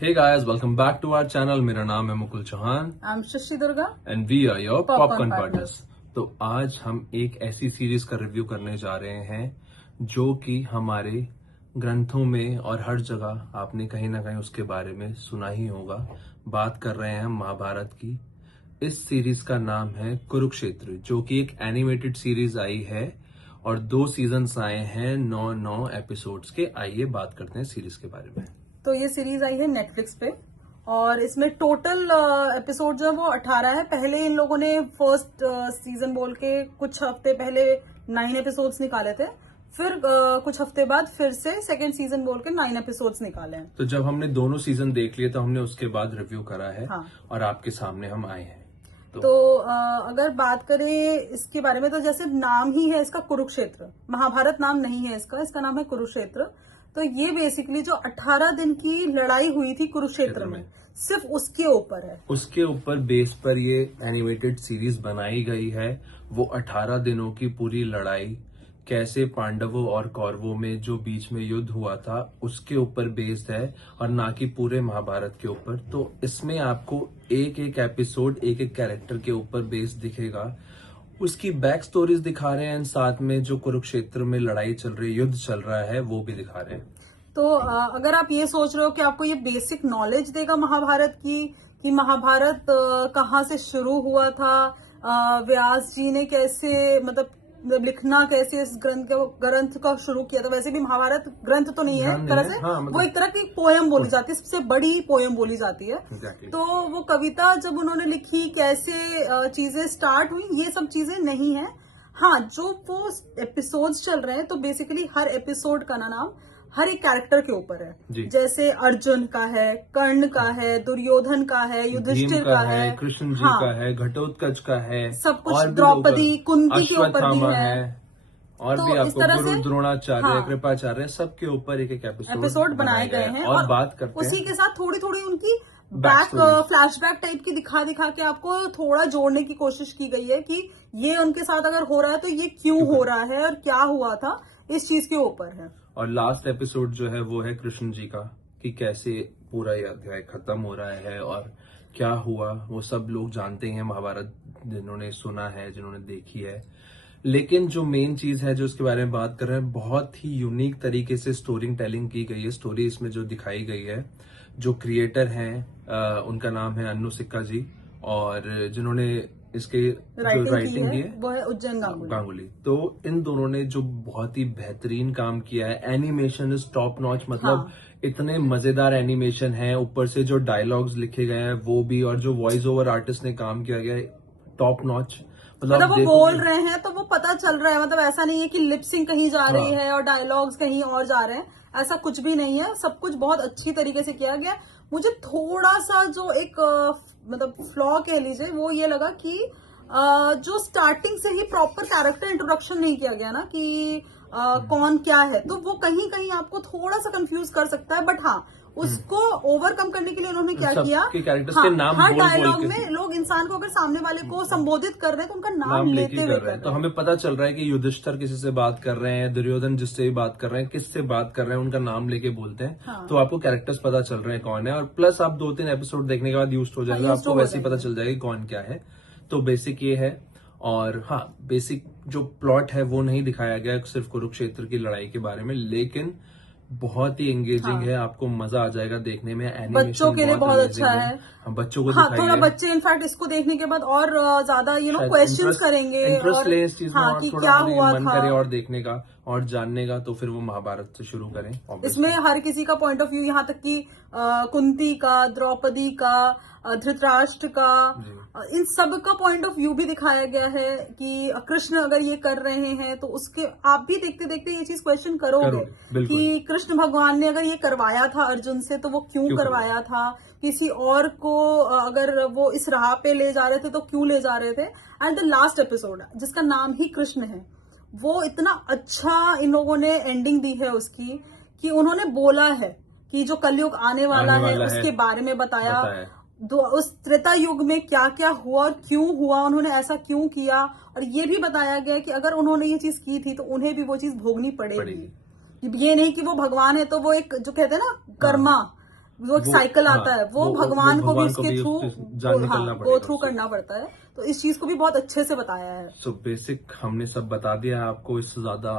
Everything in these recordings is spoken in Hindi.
Hey guys, welcome back to our channel. मेरा नाम है Mukul Chauhan I'm Shashi Durga and we are your Popcorn popcorn Partners. partners. तो आज हम एक ऐसी सीरीज का रिव्यू करने जा रहे हैं जो कि हमारे ग्रंथों में और हर जगह आपने कहीं ना कहीं उसके बारे में सुना ही होगा। बात कर रहे हैं हम महाभारत की। इस सीरीज का नाम है कुरुक्षेत्र, जो कि एक एनिमेटेड सीरीज आई है और 2 सीजन्स आए हैं 9 एपिसोड्स के। आइए बात करते हैं सीरीज के बारे में। तो ये सीरीज आई है नेटफ्लिक्स पे और इसमें टोटल एपिसोड जो है वो 18 है। पहले इन लोगों ने फर्स्ट सीजन बोल के कुछ हफ्ते पहले 9 एपिसोड्स निकाले थे, फिर कुछ हफ्ते बाद फिर से सेकेंड सीजन बोल के 9 एपिसोड्स निकाले हैं। तो जब हमने दोनों सीजन देख लिए तो हमने उसके बाद रिव्यू करा है। हाँ। और आपके सामने हम आए हैं। तो अगर बात करें इसके बारे में तो जैसे नाम ही है इसका कुरुक्षेत्र, महाभारत नाम नहीं है इसका नाम है कुरुक्षेत्र। तो ये बेसिकली जो 18 दिन की लड़ाई हुई थी कुरुक्षेत्र में सिर्फ उसके ऊपर है। उसके ऊपर बेस पर ये एनिमेटेड सीरीज बनाई गई है। वो 18 दिनों की पूरी लड़ाई, कैसे पांडवों और कौरवों में जो बीच में युद्ध हुआ था उसके ऊपर बेस्ड है और ना कि पूरे महाभारत के ऊपर। तो इसमें आपको एक एक एपिसोड एक एक कैरेक्टर के ऊपर बेस्ड दिखेगा, उसकी बैक स्टोरीज दिखा रहे हैं, साथ में जो कुरुक्षेत्र में लड़ाई चल रही है, युद्ध चल रहा है, वो भी दिखा रहे हैं। तो अगर आप ये सोच रहे हो कि आपको ये बेसिक नॉलेज देगा महाभारत की कि महाभारत कहाँ से शुरू हुआ था, व्यास जी ने कैसे मतलब लिखना कैसे इस ग्रंथ का शुरू किया था। वैसे भी महाभारत ग्रंथ तो नहीं है, एक तरह से हाँ, वो एक तरह की पोयम बोली जाती है, सबसे बड़ी पोयम बोली जाती है। Exactly. तो वो कविता जब उन्होंने लिखी, कैसे चीजें स्टार्ट हुई, ये सब चीजें नहीं है। हाँ, जो वो एपिसोड्स चल रहे हैं तो बेसिकली हर एपिसोड का नाम हर एक कैरेक्टर के ऊपर है। जैसे अर्जुन का है, कर्ण का है, दुर्योधन का है, युधिष्ठिर का है, कृष्ण जी हाँ, का है, घटोत्कच का है, सब कुछ, द्रौपदी, कुंती के ऊपर भी अश्वत्थामा है। और तो भी इस आपको तरह गुरु से द्रोणाचार्य, हाँ, कृपाचार्य, सबके ऊपर एक एक एपिसोड बनाए गए हैं और बात करते उसी हैं। के साथ थोड़ी थोड़ी उनकी Back फ्लैशबैक टाइप की दिखा दिखा के आपको थोड़ा जोड़ने की कोशिश की गई है कि ये उनके साथ अगर हो रहा है तो ये क्यों हो रहा है और क्या हुआ था, इस चीज के ऊपर है। और लास्ट एपिसोड जो है वो है कृष्ण जी का, कि कैसे पूरा ये अध्याय खत्म हो रहा है और क्या हुआ वो सब लोग जानते हैं, महाभारत जिन्होंने सुना है, जिन्होंने देखी है। लेकिन जो मेन चीज है जो इसके बारे में बात कर रहे हैं, बहुत ही यूनिक तरीके से स्टोरी टेलिंग की गई है। स्टोरी इसमें जो दिखाई गई है, जो क्रिएटर हैं उनका नाम है अन्नू सिक्का जी, और जिन्होंने इसके राइटिंग की है वो है उज्जैन गांगुली। तो इन दोनों ने जो बहुत ही बेहतरीन काम किया है। एनिमेशन इज टॉप नॉच, मतलब हाँ, इतने मजेदार एनिमेशन है, ऊपर से जो डायलॉग्स लिखे गए हैं वो भी, और जो वॉइस ओवर आर्टिस्ट ने काम किया गया है टॉप नॉच। मतलब वो बोल रहे हैं तो वो पता चल रहा है, मतलब ऐसा नहीं है कि लिपसिंग कहीं जा रही है और डायलॉग्स कहीं और जा रहे हैं, ऐसा कुछ भी नहीं है। सब कुछ बहुत अच्छी तरीके से किया गया। मुझे थोड़ा सा जो एक मतलब फ्लॉ कह लीजिए वो ये लगा कि जो स्टार्टिंग से ही प्रॉपर कैरेक्टर इंट्रोडक्शन नहीं किया गया ना कि कौन क्या है, तो वो कहीं कहीं आपको थोड़ा सा कंफ्यूज कर सकता है। बट हाँ, उसको ओवरकम करने के लिए उन्होंने क्या किया, के नाम हर बोल डायलॉग में लोग इंसान को अगर सामने वाले को संबोधित कर रहे हैं तो उनका नाम लेते हुए कर रहे हैं। तो हमें पता चल रहा है कि युधिष्ठिर किसी से बात कर रहे हैं, दुर्योधन जिससे भी बात कर रहे हैं, किससे बात कर रहे हैं, उनका नाम लेके बोलते हैं। हाँ। तो आपको कैरेक्टर्स पता चल रहे हैं कौन है, और प्लस आप 2-3 एपिसोड देखने के बाद यूज्ड हो जाएगा, आपको वैसे ही पता चल जाएगा कौन क्या है। तो बेसिक ये है। और हाँ, बेसिक जो प्लॉट है वो नहीं दिखाया गया सिर्फ कुरुक्षेत्र की लड़ाई के बारे में, लेकिन बहुत ही एंगेजिंग है, आपको मजा आ जाएगा देखने में। एनिमेशन बच्चों के लिए बहुत अच्छा है। हम बच्चों को थोड़ा बच्चे इनफैक्ट इसको देखने के बाद और ज्यादा क्वेश्चंस करेंगे, इंटरेस्ट ले इस चीज में, और कि थोड़ा क्या हुआ मन था करे और देखने का और जानने का, तो फिर वो महाभारत से शुरू करें। इसमें हर किसी का पॉइंट ऑफ व्यू, यहाँ तक कि कुंती का, द्रौपदी का, धृतराष्ट्र का, इन सब का पॉइंट ऑफ व्यू भी दिखाया गया है कि कृष्ण अगर ये कर रहे हैं तो उसके आप भी देखते देखते ये चीज क्वेश्चन करोगे कि कृष्ण भगवान ने अगर ये करवाया था अर्जुन से तो वो क्यों करवाया था, किसी और को अगर वो इस राह पे ले जा रहे थे तो क्यों ले जा रहे थे। एंड द लास्ट एपिसोड जिसका नाम ही कृष्ण है, वो इतना अच्छा इन लोगों ने एंडिंग दी है उसकी कि उन्होंने बोला है कि जो कलयुग आने वाला है उसके बारे में बताया। उस त्रेता युग में क्या क्या हुआ और क्यों हुआ, उन्होंने ऐसा क्यों किया, और ये भी बताया गया कि अगर उन्होंने ये चीज की थी तो उन्हें भी वो चीज भोगनी पड़ेगी। ये नहीं कि वो भगवान है तो वो एक जो कहते हैं ना कर्मा, वो एक साइकिल आता है, वो भगवान को भी उसके थ्रू निकलना गो थ्रू करना पड़ता है। तो इस चीज को भी बहुत अच्छे से बताया है। सो बेसिक हमने सब बता दिया आपको, इससे ज्यादा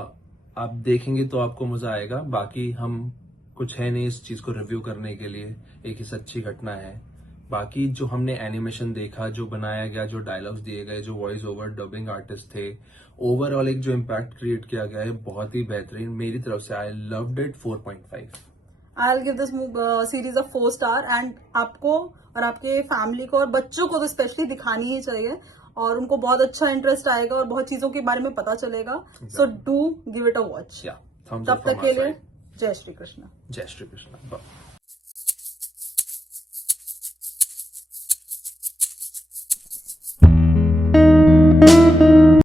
आप देखेंगे तो आपको मजा आएगा। बाकी हम कुछ है नहीं इस चीज को रिव्यू करने के लिए, एक ही सच्ची घटना है। बाकी जो हमने एनिमेशन देखा, जो बनाया गया, जो डायलॉग्स दिए गए, जो वॉइस ओवर डबिंग आर्टिस्ट थे, ओवरऑल एक जो इम्पैक्ट क्रिएट किया गया है बहुत ही बेहतरीन। मेरी तरफ से I loved it 4.5। I will give this series a 4 star. And आपको और आपके फैमिली को और बच्चों को तो स्पेशली दिखानी ही चाहिए, और उनको बहुत अच्छा इंटरेस्ट आएगा और बहुत चीजों के बारे में पता चलेगा। So do give it a watch. तब तक के लिए जय श्री कृष्ण। जय श्री कृष्ण।